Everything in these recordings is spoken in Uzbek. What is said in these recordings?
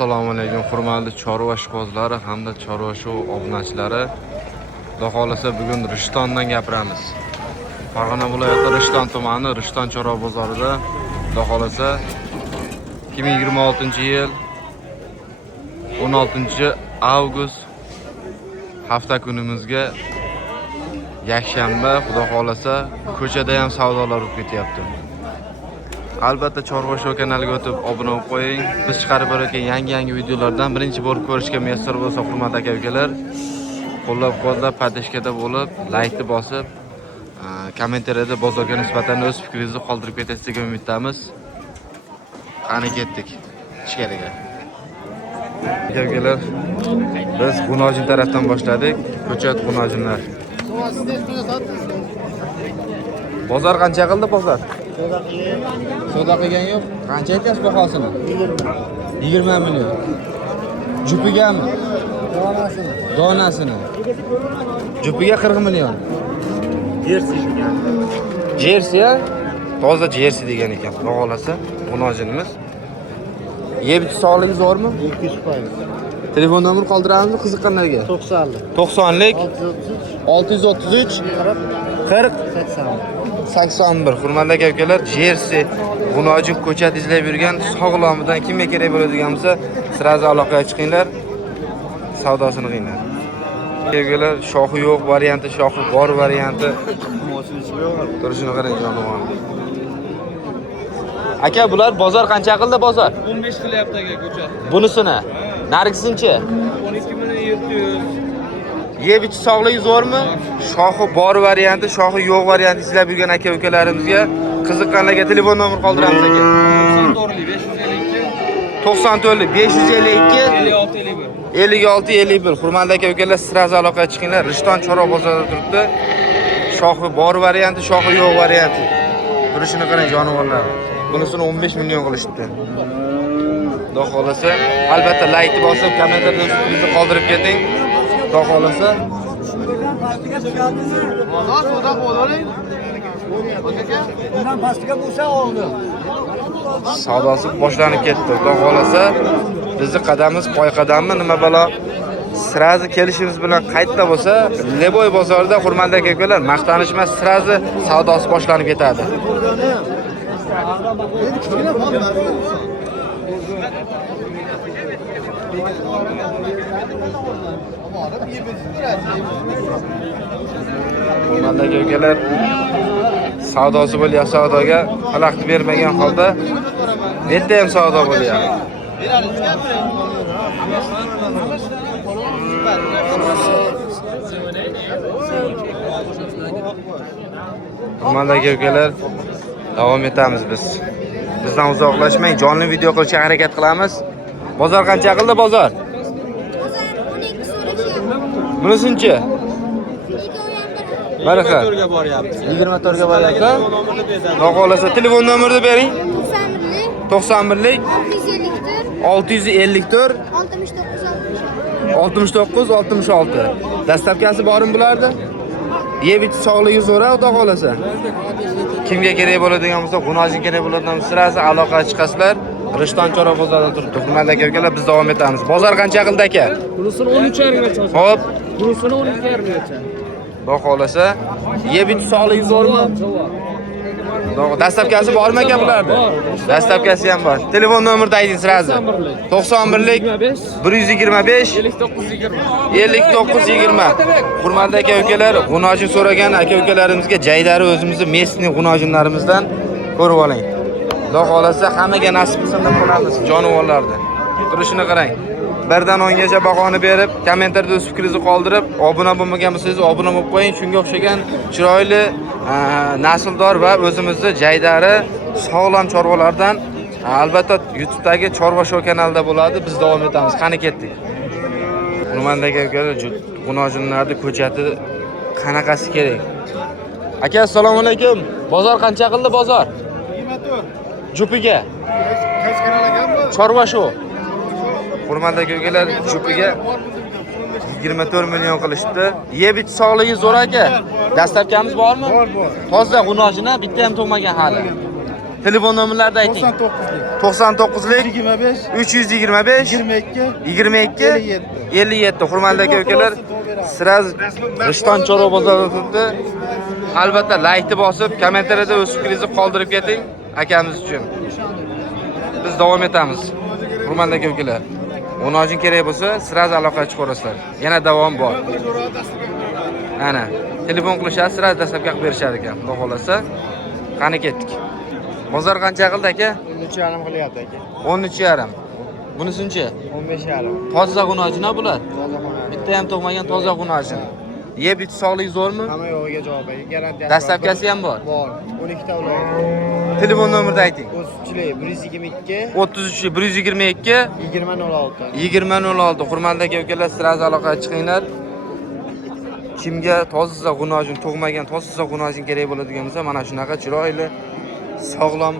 Assalomu alaykum hurmatli chorva ishqibozlari hamda chorva show obunachilari. Xudo xolasa bugun Rishtondan gapiramiz. Farg'ona viloyati Rishton tumani Rishton chorva bozorida xudo xolasa 2026-yil 16-avgust hafta kunimizga yakshanba xudo xolasa ko'chada ham savdolar o'tib ketyapti. Albatta chorva show kanaliga o'tib obuna bo'lib qo'ying. Biz chiqarib borayotgan yangi videolardan birinchi bor ko'rishga muyassar bo'lsa hurmatli aka-ukalar, qo'llab-quvvatlab, podpishkada bo'lib, laykni bosib, kommentariyada bozorga nisbatan o'z fikringizni qoldirib ketasiz degan umiddamiz. Qani ketdik ichkariga. Aka-ukalar, biz G'unojin tarafdan boshladik. Ko'chat G'unojinlar. Bozor qancha qildi bozor? Savdo qilgan yo'q. Qancha aytasiz bahosini? 20 million. Jupigami? Donasini. Jupiga 40 million. Jersey. Toza jersey degan ekan. Xudo xolasa, G'unojinimiz. Yeb sog'ligingiz bormi? 200%. Telefon nomer qoldiramizmi qiziqqanlarga? 90lik 633 40 81. Hurmatli aka-ukalar, jersey G'unojin ko'chat izlab yurgan sog'lomidan kimga kerak bo'ladigan bo'lsa, sirazi aloqaga chiqinglar. Savdosini qilinglar. Aka-ukalar, shoxi yo'q varianti, shoxi bor varianti. Turishini qarang, jonijon. Aka, bular bozor qancha qildi bozor? 15 qilyapti aka ko'chat. Bunisini. Narigisinchi? 12.700. Yeb ichi sog'ligingiz bormi? Shoxi bor varianti, shoxi yo'q varianti izlab yurgan aka-ukalarimizga qiziqqanlarga telefon nomer qoldiramiz aka. 94 552 56 51. Hurmatli aka-ukalar, sirazi aloqaga chiqinglar. Rishton chorva bozorida turibdi. Shoxi bor varianti, shoxi yo'q varianti. Turishini qarang jonivorlar. Bunisini 15 million qilishdi. Xudo xolasa, albatta laykni bosib, kommentarda o'zingizni qoldirib keting. Xudo xolasa. Savdosi boshlanib ketdi. Xudo xolasa, bizning qadamimiz poy qadammi, nima balo? Sirazi kelishimiz bilan qaytda bo'lsa, Leboy bozorida hurmatli aka-ukalar, maqtanish emas, sirazi savdosi boshlanib ketadi. Hurmatli aka-ukalar, savdosi bo'lyapti, savdoga xalaqit bermagan holda bu yerda ham savdo bo'lyapti. Hurmatli aka-ukalar, davom etamiz biz. Bizdan uzoqlashmang, jonli video qilishga harakat qilamiz. Bozor qancha qildi bozor? Bunisinchi? Baraka. 24 ga boryapti. Noqolasa telefon nomerini bering. 91lik 654 69 66. Dastlabkasi bormi bularda? Yeb ichi sog'ligi so'ra, xudo xolasa. Kimga kerak bo'ladigan bo'lsa, G'unojin kerak bo'ladigan bo'lsa, sirasi aloqaga chiqasizlar. Rishton chorva bozorida turibdi. Hurmatli aka-ukalar, biz davom etamiz. Bozor qancha qildi aka? Bunisini 13.5gacha. Xo'p. Bunisini 12.5gacha. Xudo xolasa, yeb ichi sog'ligingiz bormi? Dastlabkasi bormi aka bularda? Dastlabkasi ham bor. Telefon nomerini ayting sirazi. 91lik 125 5920. Hurmatli aka-ukalar, G'unojin so'ragan aka-ukalarimizga jaydari o'zimizning Messining G'unojinlarimizdan ko'rib oling. Xudo xolasa hammaga nasib qilsin deb qolamiz jonivorlarni. Turishini qarang. 1dan 10 gacha bahoni berib, kommentarda o'z fikringizni qoldirib, obuna bo'lmagan bo'lsangiz obuna bo'lib qo'ying. Shunga o'xshagan chiroyli nasldor va o'zimizning jaydari sog'lom chorvalardan albatta YouTube'dagi Chorva Show kanalida bo'ladi. Biz davom etamiz. Qani ketdik. Hurmatli aka-ukalar, G'unojinlarning ko'chati qanaqasi kerak? Aka, assalomu alaykum. Bozor qancha qildi bozor? 24. Jupiga. Qaysi kanal ekan bu? Chorva Show. Hurmatli aka-ukalar, jupiga 24 million qilishdi. Yeb ichi sog'ligi zo'r aka. Dastlabkamiz bormi? Bor. Toza G'unojin, bitta ham tug'magan hali. Telefon nomerlarini ayting. 99lik 99lik 25 325 22 22 57. 57. Hurmatli aka-ukalar, siraz Rishton Chorva bozorida turibdi. Albatta laykni bosib, kommentariyada o'z fikringizni qoldirib keting akamiz uchun. Biz davom etamiz. Hurmatli aka-ukalar, o'nojin kerak bo'lsa, siraz aloqa chiqarasizlar. Yana davom bor. Ana, telefon qilishadi, siraz dastlabki qilib berishar ekan. Xudo xolasa, qani ketdik. Bozor qancha qildi aka? 13,5 qilyapti aka. 13,5. Bunisinchi? 15,5. Toza g'unojina bular. Toza xona. Bitta ham tug'magan toza g'unojin. Yeb ichi sog'lik zo'rmi? Hamma yo'g'iga javob ber. Garantiya. Dastlabkasi ham bor. Bor. 12 ta ular. Telefon nomerini ayting. O'zchilik 122 33 122 2006. 2006. Hurmatli aka-ukalar, siraz aloqaga chiqinglar. Kimga toza g'unojin tug'magan toza g'unojin kerak bo'ladigan bo'lsa, mana shunaqa chiroyli, sog'lom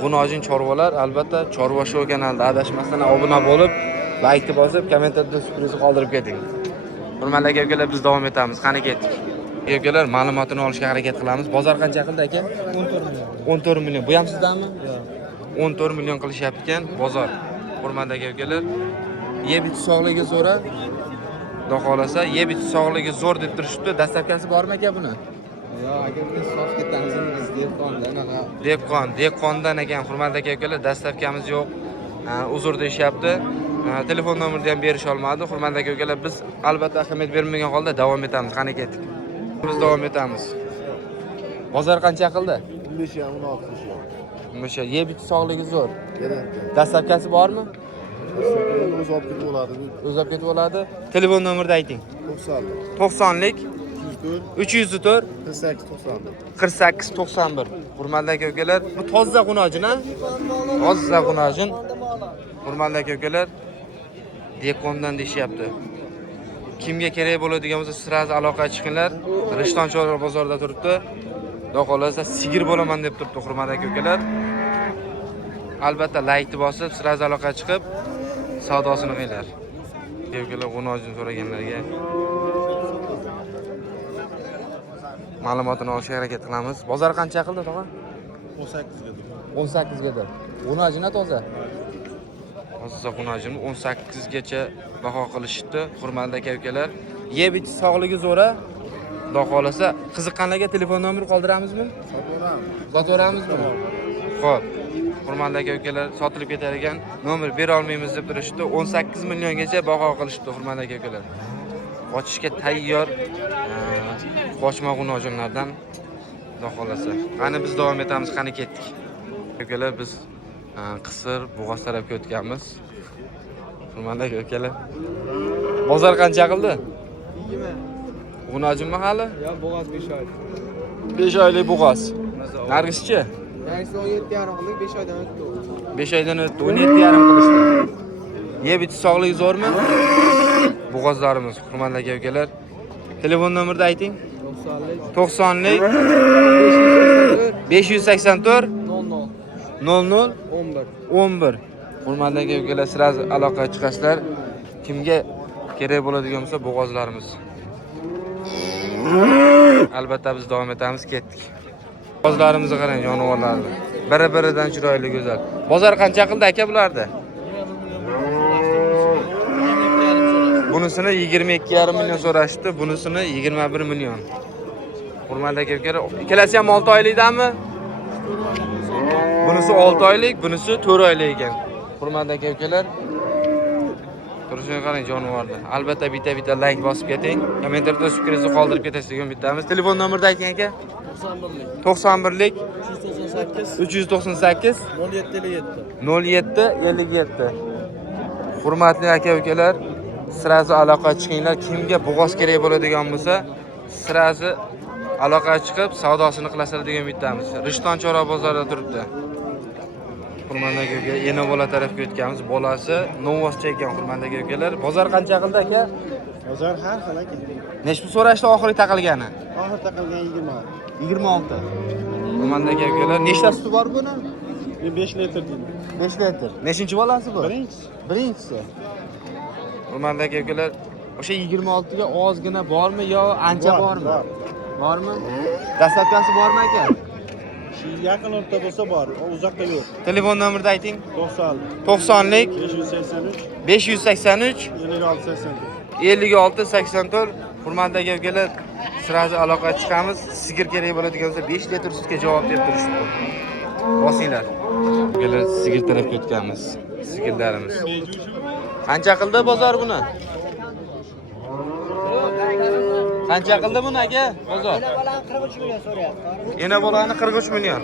g'unojin chorvalar, albatta Chorva Show kanalida adashmasdan obuna bo'lib, laykni bosib, kommentariyada fikringizni qoldirib keting. Hurmatli aka-ukalar, biz davom etamiz. Qani ketdik. Aka-ukalar, ma'lumotini olishga harakat qilamiz. Bozor qancha qildi aka? 14 million. 14 million. Bu ham sizdanmi? Yo'q. 14 million qilishyapti ekan bozor. Hurmatli aka-ukalar, yeb ichi sog'ligi zo'ra. Xudo xolasa, yeb ichi sog'ligi zo'r deb turishibdi. Dastlabkasi bormi aka buni? Yo'q, aka biz sof ketamiz, biz dehqonda anaqa. Dehqondan ekan. Hurmatli aka-ukalar, dastlabkamiz yo'q. Uzr deyishyapti. Telefon nomerini ham berisha olmadi. Hurmatli aka-ukalar, biz albatta ahamiyat bermagan holda davom etamiz. Qani ketdik. Biz davom etamiz. Bozor qancha qildi? 15 ham 16 qilishgan. O'sha yeb ichi sog'ligi zo'r. Garantiya. Dastlabkasi bormi? O'z olib ketib oladi. O'z olib ketib oladi. Telefon nomerini ayting. 90 90lik 104 304 48 91. 48 91. Hurmatli aka-ukalar, bu toza g'unojin, ha? Toza g'unojin. Hurmatli aka-ukalar, dehqondan deyishyapti. Kimga kerak bo'ladigan bo'lsa, siraz aloqaga chiqinglar. Rishton Chorva bozorida turibdi. Xudo xolasa, sigir bo'laman deb turibdi, hurmatli aka-ukalar. Albatta laykni bosib, siraz aloqaga chiqib, savdosini qilinglar. Aka-ukalar, g'unojin so'raganlarga ma'lumotini olishga harakat qilamiz. Bozor qancha qildi, tog'a? 18 ga. 18 gadir. G'unojina toza. Toza g'unojin 18 gacha baho qilishdi. Hurmatli aka-ukalar, yeb ichi sog'ligi zo'ra. Xudo xolasa, qiziqqanlarga telefon nomeri qoldiramizmi? Sotaveramizmi? Xo'p. Hurmatli aka-ukalar, sotilib ketadigan nomer bera olmaymiz deb turishdi. 18 milliongacha baho qilishdi, hurmatli aka-ukalar. Qochishga tayyor qochma g'unojinlardan Xudo xolasa. Qani biz davom etamiz, qani ketdik. Aka-ukalar, biz Qisir, Bo'g'oz tarafga o'tganmiz. Hurmatli aka-ukalar. Bozor qancha qildi? 20. G'unojinmi hali? Yo'q, bo'g'oz 5 oy. 5 oylik bo'g'oz. Nargischi? Yangi 17,5 qildik, 5 oydan o'tdi. 5 oydan o'tdi, 17,5 qilishdi. Yeb ichi sog'ligi zo'rmi? Bo'g'ozlarimiz, hurmatli aka-ukalar. Telefon nomerini ayting. 90lik 584 00 11. Hurmatli aka-ukalar, siraz aloqaga chiqasizlar. Kimga kerak bo'ladigan bo'lsa, bo'g'ozlarimiz. Albatta biz davom etamiz, ketdik. Bo'g'ozlarimizni qarang, jonivorlarni. Biri-biridan chiroyli, go'zal. Bozor qancha qildi aka bularda? Bunisini 22,5 million so'rashdi, bunisini 21 million. Hurmatli aka-ukalar, ikkalasi ham 6 oylikdanmi? Bunisi 6 oylik, bunisi 4 oylik ekan. Hurmatli aka-ukalar, turishini qarang jonivorlar. Albatta bitta like bosib keting. Kommentariyada fikringizni qoldirib ketasiz degan bittamiz. Telefon nomerini ayting aka. 91lik 398 0757. Hurmatli aka-ukalar, sirazi aloqaga chiqinglar. Kimga bo'g'oz kerak bo'ladigan bo'lsa, sirazi aloqaga chiqib savdosini qilasizlar degan bittamiz. Rishton Chorva bozorida turibdi. Hurmatli aka-ukalar, yana bola tarafga o'tganmiz. Bolasi novvoscha ekan, hurmatli aka-ukalar. Bozor qancha qildi aka? Bozor har xil aka. Nechta so'rashdi oxirgi taqilgani? Oxir taqilgan 26. 26. Hurmatli aka-ukalar, nechta suti bor buni? 5 litr deydi. 5 litr. Nechinchi bolasi bu? Birinchisi. Hurmatli aka-ukalar, o'sha 26 ga ozgina bormi yo ancha bormi? Bormi? Dastlabkasi bormi aka? Yaqin o'rta bo'lsa bor, uzoqda yo'q. Telefon nomerni ayting. 90 90lik 583 583 56 84. 56-84. Hurmatli aka-ukalar, sirazi aloqaga chiqamiz. Sigir kerak bo'ladigan bo'lsa 5 litr sutga javob berib turishdi. Bosinglar. Ukalar, sigir tarafga o'tganmiz. Sigirlarimiz. Qancha qildi bozor buni? Qancha qildi buni aka? Bozor. Yana bolani 43 million.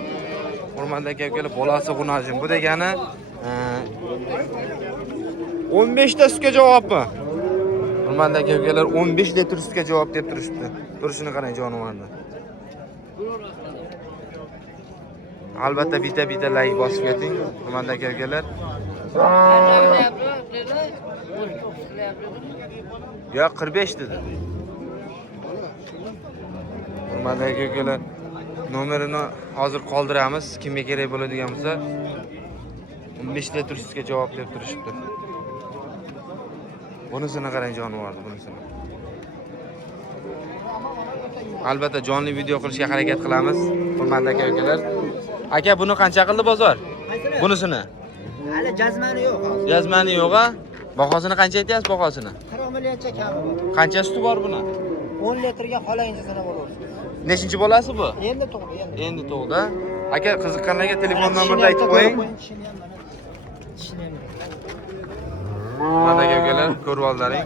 Hurmatli aka-ukalar, bolasi G'unajin. Bu degani 15 ta sutga javobmi? Hurmatli aka-ukalar, 15 litr sutga javob deb turishibdi. Turishini qarang jonivorni. Albatta bitta like bosib keting. Hurmatli aka-ukalar. Yo'q, 45 dedi. Hurmatli aka-ukalar, nomerini hozir qoldiramiz. Kimga kerak bo'ladigan bo'lsa 15 litr sutga javob deb turishibdi. Bunisini qarang jonivorni, bunisini. Albatta jonli video qilishga harakat qilamiz. Hurmatli aka-ukalar. Aka, buni qancha qildi bozor? Bunisini. Hali jazmani yo'q hozir. Jazmani yo'q-a? Bahosini qancha aytyapsiz bahosini? 40 millioncha kami bor. Qancha suti bor buni? 10 litrga xolangizni sanab olasiz. Nechinchi bolasi bu? Endi tug'di, endi. Endi tug'di. Aka, qiziqqanlarga telefon nomerini aytib qo'ying. Mana aka-ukalar, ko'rib oldilaring.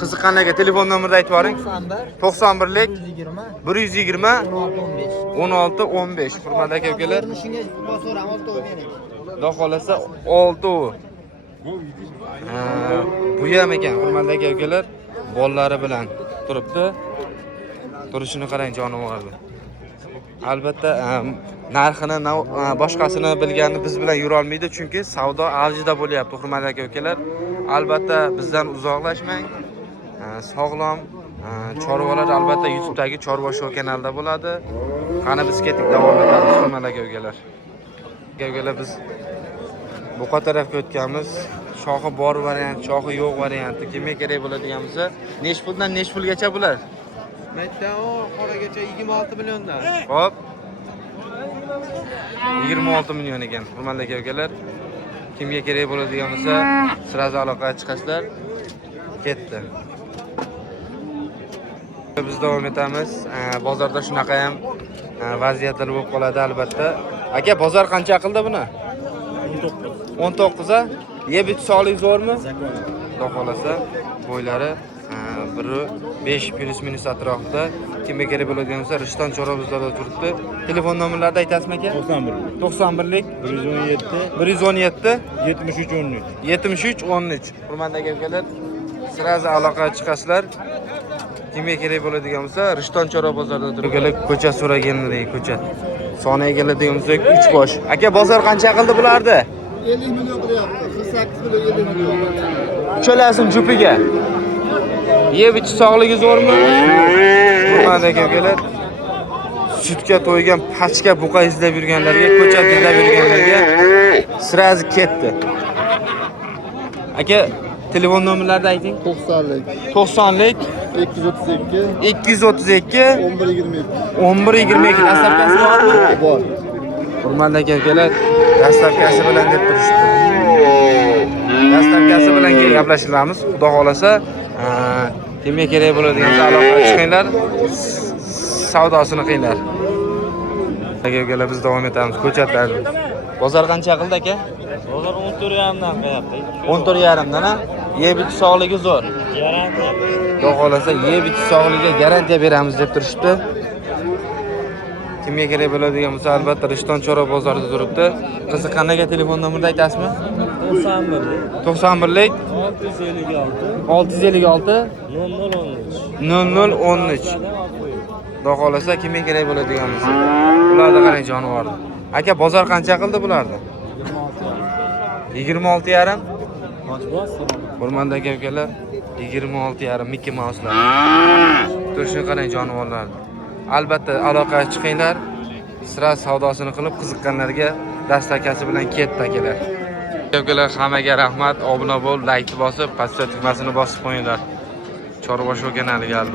Qiziqqanlarga telefon nomerini aytib boring. 91lik 120 16 15. Hurmatli aka-ukalar, Shunga bosaveramiz, to'g'ri. Xudo xolasa 6. Bu ham ekan, hurmatli aka-ukalar, bollari bilan turibdi. Turishini qarang jonivorni. Albatta narxini, boshqasini bilganni biz bilan yura olmaydi, chunki savdo avjida bo'lyapti, hurmatli aka-ukalar. Albatta bizdan uzoqlashmang. Sog'lom chorvalar albatta YouTube'dagi Chorva Show kanalida bo'ladi. Qani biz ketdik, davom etamiz, hurmatli aka-ukalar. Aka-ukalar, biz Buqa tarafga o'tganmiz. Shoxi bor variant, shoxi yo'q varianti. Kimga kerak bo'ladigan bo'lsa, nech puldan nech pulgacha bular? Maytdan qoragacha 26 milliondan. Xo'p. 26 million ekan. Hurmatli aka-ukalar, kimga kerak bo'ladigan bo'lsa, sirazi aloqaga chiqasizlar. Ketdi. Biz davom etamiz. Bozorda shunaqa ham vaziyatlar bo'lib qoladi albatta. Aka, bozor qancha qildi buni? 19 a? Yeb ichib sog'lik zo'rmi? Xudo xolasa, bo'ylari 1.5 plus minus atrofida. Kimga kerak bo'ladigan bo'lsa, Rishton Chorobozorda turibdi. Telefon nomerlarini aytasizmi aka? 91lik 117 73 13. Hurmatli aka-ukalar, sirazi aloqaga chiqasizlar. Kimga kerak bo'ladigan bo'lsa, Rishton Chorobozorda turibdi. Ko'cha so'raganlar, ko'cha. Soniga keladigan bo'lsak 3 bosh. Aka, bozor qancha qildi bularni? 50 million qilyapti. 48 million 50 million. Uchalasin jupiga. Yeb ichish sog'ligi zo'rmi? Hurmatli aka-ukalar, sutga to'ygan pachka buqa izlab yurganlarga, ko'cha izlab yurganlarga sirazi ketdi. Aka, telefon nomerlarini ayting. 90lik 90lik 232 1122 1122 dastlabkasi bormi? bor. Hurmatli aka-ukalar, dastlabkasi bilan deb turishdi. Dastlabkasi bilan gaplashamiz. Xudo xolasa, kimga kerak bo'ladigan bo'lsa aloqaga chiqinglar, savdosini qilinglar. Aka-ukalar, biz davom etamiz ko'chatlar. Bozor qancha qildi aka? Bozor 14.5 dan qilyapti. 14.5 dan, yeb ichish sog'ligi zo'r. Garantiya. Xudo xolasa, yeb ichish sog'ligiga garantiya beramiz deb turishdi. Kimga kerak bo'ladigan bo'lsa, albatta Rishton Chorobozorida turibdi. Qiziqqanlarga telefon nomerini aytasizmi? 91lik 656 0013. Xudo xolasa, kimga kerak bo'ladigan bo'lsa, ularda qarang jonivorni. Aka, bozor qancha qildi bularni? 26.5. Hurmatli aka-ukalar, 26.5 Mickey Mouse'lar. Turishini qarang jonivorlarni. Albatta aloqaga chiqinglar. Sira savdosini qilib, qiziqqanlarga dastlabkasi bilan ketdi akalar. Aka-ukalar, hammaga rahmat. Obuna bo'l, like bosib, pastga tugmasini bosib qo'yinglar. Chorva Show kanaliga albatta.